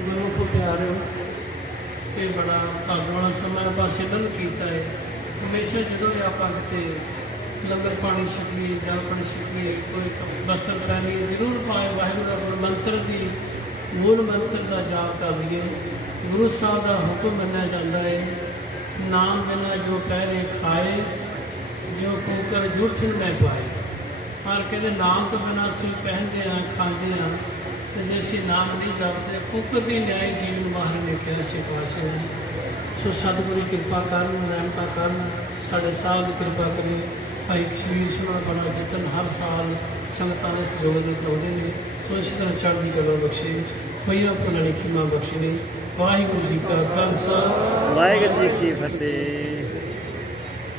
ਗੁਰੂ ਪਿਆਰਿਓ ਇਹ ਬੜਾ ਭਾਗ ਵਾਲਾ ਸਮਾਂ ਆਪਾਂ ਸਿਮਰਨ ਕੀਤਾ ਹੈ। ਹਮੇਸ਼ਾ ਜਦੋਂ ਵੀ ਆਪਾਂ ਕਿਤੇ ਲੰਗਰ ਪਾਣੀ ਛਕੀਏ, ਜਾਂ ਪਾਣੀ ਛਕੀਏ, ਕੋਈ ਕ- ਵਸਤਰ ਪਹਿਨੀਏ ਜ਼ਰੂਰ ਪਾਏ ਵਾਹਿਗੁਰੂ ਦਾ ਗੁਰ ਮੰਤਰ ਦੀ, ਮੂਲ ਮੰਤਰ ਦਾ ਜਾਪ ਕਰ ਲਈਏ, ਗੁਰੂ ਸਾਹਿਬ ਦਾ ਹੁਕਮ ਮੰਨਿਆ ਜਾਂਦਾ ਹੈ। ਨਾਮ ਬਿਨਾ ਜੋ ਪਹਿਰੇ ਖਾਏ, ਜੋ ਕੂਕਰ ਜੁਠਨ ਮੈਂ ਪਾਏ। ਪਰ ਕਹਿੰਦੇ ਨਾਮ ਤੋਂ ਬਿਨਾ ਅਸੀਂ ਪਹਿਨਦੇ ਆ ਖਾਂਦੇ ਆ ਤੇ ਜੇ ਅਸੀਂ ਨਾਮ ਨਹੀਂ ਜਪਦੇ ਕੁੱਕਰ ਦੀ ਨਿਆਏ ਜੀਵਨ ਬਾਹਰ ਨਿਕਲਿਆ ਸੇ ਪਾਸੇ ਸੋ ਸਤਿਗੁਰੂ ਦੀ ਕਿਰਪਾ ਕਰਨ, ਰਹਿਮਤਾਂ ਕਰਨ, ਸਾਡੇ ਸਾਹਿਬ ਦੀ ਕਿਰਪਾ ਕਰੇ ਭਾਈ ਕਸ਼ਮੀਰ ਸਿੰਘ ਬੜਾ ਜਤਨ ਹਰ ਸਾਲ ਸੰਗਤਾਂ ਦੇ ਸਹਿਯੋਗ ਨਾਲ ਕਰਾਉਂਦੇ ਨੇ। ਸੋ ਇਸ ਤਰ੍ਹਾਂ ਚੜ੍ਹਦੀ ਕਲਾ ਬਖਸ਼ੇ, ਹੋਈਆਂ ਭੁੱਲਣੀ ਖਿਮਾ ਬਖਸ਼ੇ ਵਾਹਿਗੁਰੂ ਜੀ ਕਾ ਖਾਲਸਾ। ਵਾਹਿਗੁਰੂ ਜੀ ਕੀ ਫਤਿਹ।